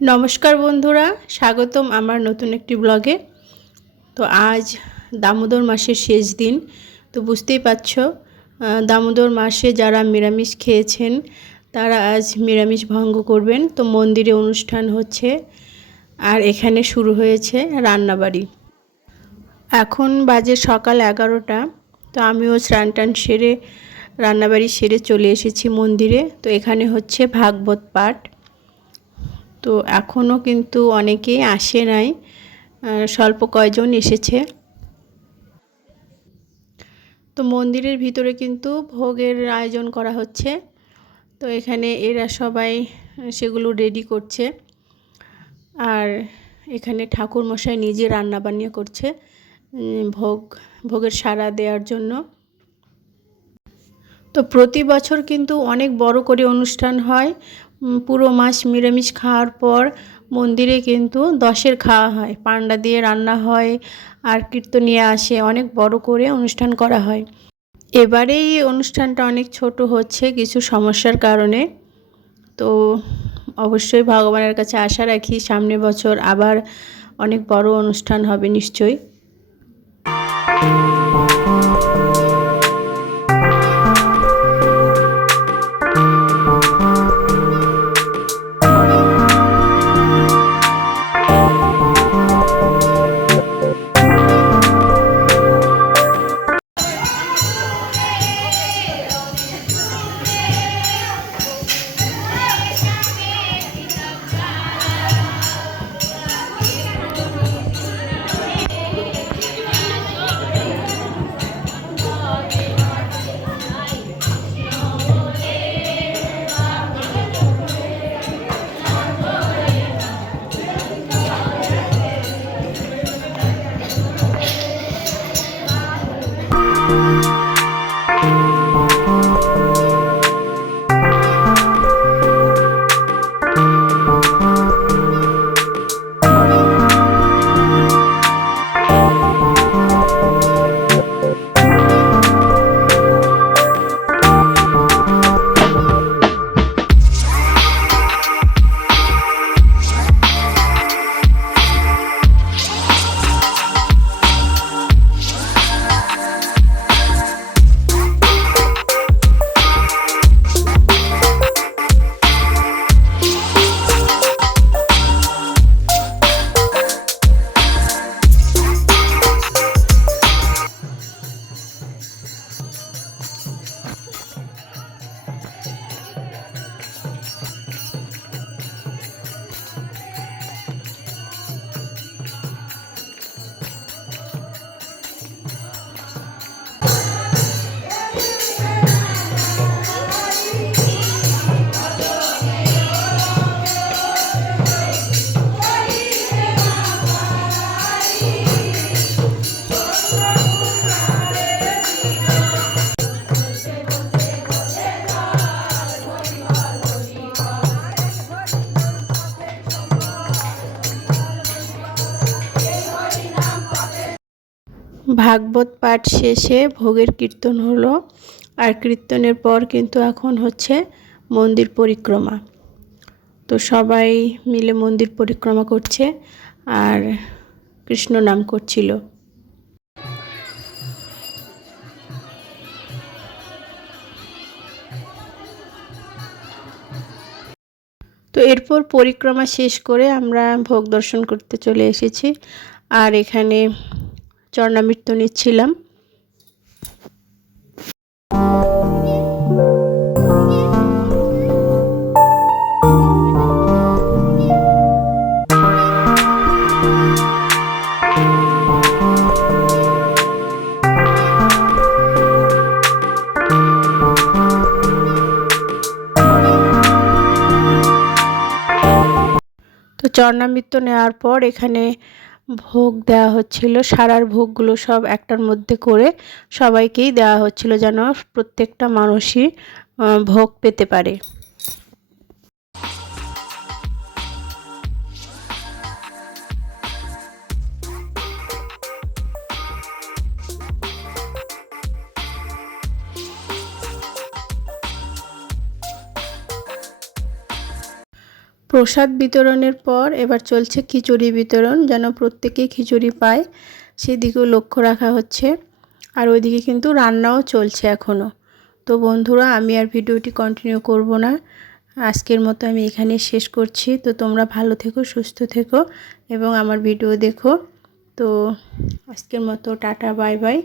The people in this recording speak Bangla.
নমস্কার বন্ধুরা, স্বাগতম আমার নতুন একটি ব্লগে। তো আজ দামোদর মাসের শেষ দিন। তো বুঝতেই পারছ, দামোদর মাসে যারা নিরামিষ খেয়েছেন তারা আজ নিরামিষ ভঙ্গ করবেন। তো মন্দিরে অনুষ্ঠান হচ্ছে আর এখানে শুরু হয়েছে রান্নাবাড়ি। এখন বাজে সকাল 11টা। তো আমিও স্নান টান সেরে রান্নাবাড়ি সেরে চলে এসেছি মন্দিরে। তো এখানে হচ্ছে ভাগবত পাঠ। তো এখনও কিন্তু অনেকেই আসে নাই, স্বল্প কয়জন এসেছে। তো মন্দিরের ভিতরে কিন্তু ভোগের আয়োজন করা হচ্ছে। তো এখানে এরা সবাই সেগুলো রেডি করছে। আর এখানে ঠাকুর মশাই নিজে রান্না বান্না করছে ভোগের সাড়া দেওয়ার জন্য। তো প্রতি বছর কিন্তু অনেক বড় করে অনুষ্ঠান হয়। পুরো মাস নিরামিষ খাওয়ার পর মন্দিরে কিন্তু দশের খাওয়া হয়, পান্ডা দিয়ে রান্না হয় আর কীর্তনিয়া আসে, অনেক বড় করে অনুষ্ঠান করা হয়। এবারে এই অনুষ্ঠানটা অনেক ছোট হচ্ছে কিছু সমস্যার কারণে। তো অবশ্যই ভগবানের কাছে আশা রাখি সামনের বছর আবার অনেক বড় অনুষ্ঠান হবে নিশ্চয়ই। ভাগবত পাঠ শেষে ভোগের কীর্তন হলো। আর কীর্তনের পর কিন্তু এখন হচ্ছে মন্দির পরিক্রমা। তো সবাই মিলে মন্দির পরিক্রমা করছে আর কৃষ্ণ নাম করছিল। তো এরপর পরিক্রমা শেষ করে আমরা ভোগ দর্শন করতে চলে এসেছি। আর এখানে চরণামৃত নিচ্ছিলাম। তো চরণামৃত নেওয়ার পর এখানে ভোগ দেওয়া হচ্ছিল, সারার ভোগগুলো সব একটার মধ্যে করে সবাইকেই দেওয়া হচ্ছিল, যেন প্রত্যেকটা মানুষই ভোগ পেতে পারে। প্রসাদ বিতরণের পর এবার চলছে খিচুড়ি বিতরণ, যেন প্রত্যেকেই খিচুড়ি পায় সেদিকেও লক্ষ্য রাখা হচ্ছে। আর ওইদিকে কিন্তু রান্নাও চলছে এখনও। তো বন্ধুরা, আমি আর ভিডিওটি কন্টিনিউ করব না, আজকের মতো আমি এখানেই শেষ করছি। তো তোমরা ভালো থেকো, সুস্থ থেকো এবং আমার ভিডিও দেখো। তো আজকের মতো টাটা, বাই বাই।